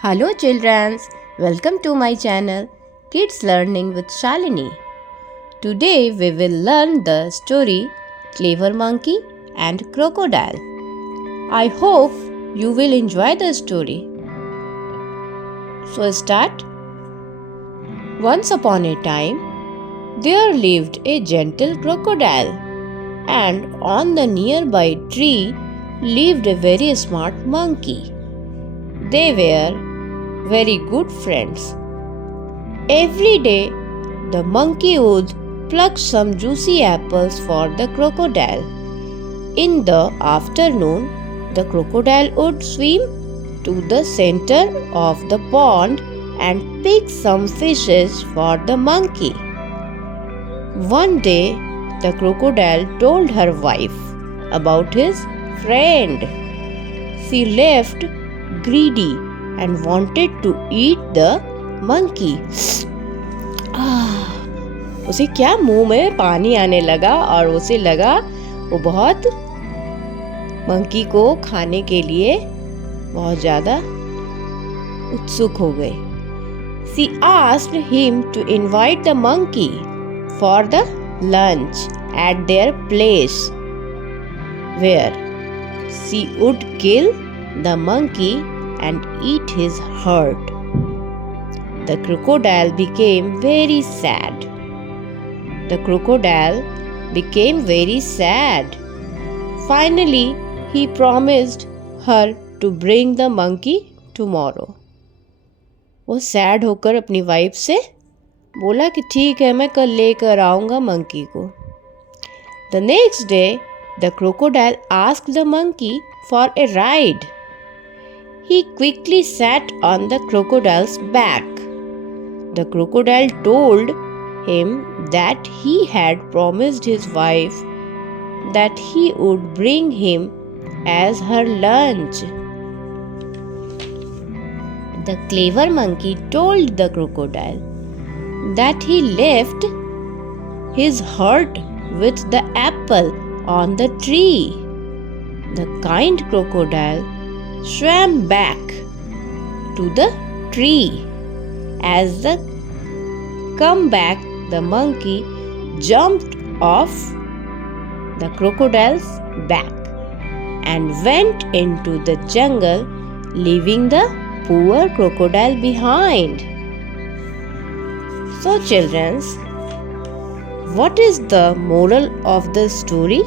Hello children, welcome to my channel Kids Learning with Shalini. Today we will learn the story Clever Monkey and Crocodile. I hope you will enjoy the story. So start. Once upon a time, there lived a gentle crocodile, and on the nearby tree lived a very smart monkey. They were very good friends. Every day, the monkey would pluck some juicy apples for the crocodile. In the afternoon, the crocodile would swim to the center of the pond and pick some fishes for the monkey. One day, the crocodile told her wife about his friend. She left greedy and wanted to eat the monkey. उसे क्या मुंह में पानी आने लगा और उसे लगा वो बहुत मंकी को खाने के लिए बहुत ज़्यादा उत्सुक हो गए. She asked him to invite the monkey for the lunch at their place, where she would kill the monkey and eat his heart. The crocodile became very sad. Finally, he promised her to bring the monkey tomorrow. वो sad होकर अपनी wife से बोला कि ठीक है, मैं कल लेकर आऊँगा मंकी को. The next day, the crocodile asked the monkey for a ride. He quickly sat on the crocodile's back. The crocodile told him that he had promised his wife that he would bring him as her lunch. The clever monkey told the crocodile that he left his heart with the apple on the tree. The kind crocodile swam back to the tree. As the comeback, the monkey jumped off the crocodile's back and went into the jungle, leaving the poor crocodile behind. So children, what is the moral of the story?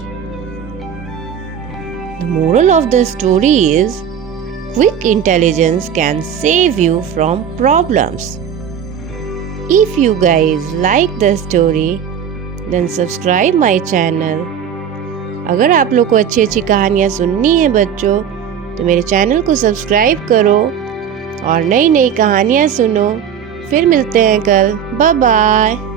The moral of the story is quick intelligence can save you from problems. If you guys like the story, then subscribe my channel. अगर आप लोग को अच्छी अच्छी कहानियाँ सुननी है बच्चों, तो मेरे चैनल को सब्सक्राइब करो और नई नई कहानियाँ सुनो. फिर मिलते हैं कल. Bye bye.